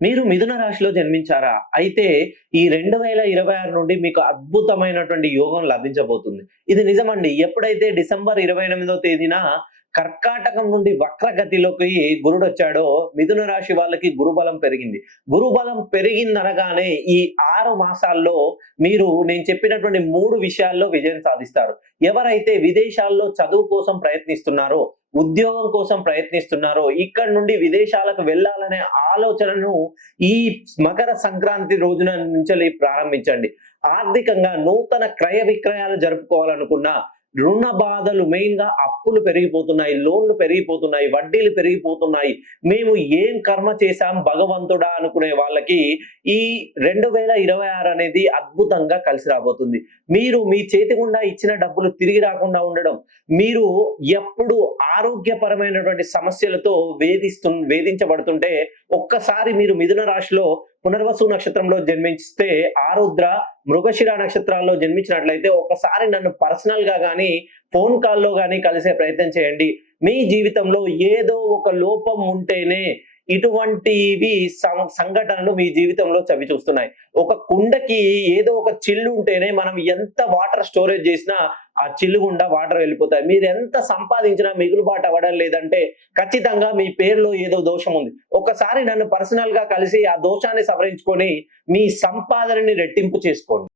మీరు మిథున రాశిలో జన్మించారా? అయితే ఈ 2026 నుండి మీకు అద్భుతమైనటువంటి యోగం లభించబోతుంది. ఇది నిజమండి. ఎప్పుడైతే డిసెంబర్ 28వ తేదీన కర్కాటకం నుండి వక్రగతిలోకి గురుడొచ్చాడో, మిథున రాశి వాళ్ళకి గురుబలం పెరిగింది. గురుబలం పెరిగిందనగానే ఈ 6 మాసాల్లో మీరు నేను చెప్పినటువంటి 3 విషయాల్లో విజయం సాధిస్తారు. ఎవరైతే విదేశాల్లో చదువు కోసం ప్రయత్నిస్తున్నారో, ఉద్యోగం కోసం ప్రయత్నిస్తున్నారో, ఇక్కడి నుండి విదేశాలకు వెళ్ళాలనే ఆలోచనను ఈ మకర సంక్రాంతి రోజున నుంచెల్లి ప్రారంభించండి. ఆర్థికంగా నూతన క్రయ విక్రయాలు జరుపుకోవాలనుకున్న రుణ బాధలు మెయిన్‌గా అప్పులు పెరిగిపోతున్నాయి, లోన్‌లు పెరిగిపోతున్నాయి, వడ్డీలు పెరిగిపోతున్నాయి. మేము ఏం కర్మ చేశాం భగవంతుడా అనుకునే వాళ్ళకి ఈ 2026 అనేది అద్భుతంగా కలిసి రాబోతుంది. మీరు మీ చేతి గుండా ఇచ్చిన డబ్బులు తిరిగి రాకుండా ఉండడం, మీరు ఎప్పుడు ఆరోగ్యపరమైనటువంటి సమస్యలతో వేధించబడుతుంటే ఒక్కసారి మీరు మిథున రాశిలో పునర్వసు నక్షత్రంలో జన్మిస్తే, ఆరుద్ర, మృగశిర నక్షత్రాల్లో జన్మించినట్లయితే ఒక్కసారి నన్ను పర్సనల్ గా గాని ఫోన్ కాల్‌లో గాని కలిసే ప్రయత్నం చేయండి. మీ జీవితంలో ఏదో ఒక లోపం ఉంటేనే ఇటువంటివి సంఘటనలు మీ జీవితంలో చవిచూస్తున్నాయి. ఒక కుండకి ఏదో ఒక చిల్లు ఉంటేనే మనం ఎంత వాటర్ స్టోరేజ్ చేసినా ఆ చిల్లు గుండా వాటర్ వెళ్ళిపోతాయి. మీరు ఎంత సంపాదించినా మిగులుబాటు అవ్వడం లేదంటే ఖచ్చితంగా మీ పేరులో ఏదో దోషం ఉంది. ఒక్కసారి నన్ను పర్సనల్ గా కలిసి ఆ దోషాన్ని సవరించుకొని మీ సంపాదనని రెట్టింపు చేసుకోండి.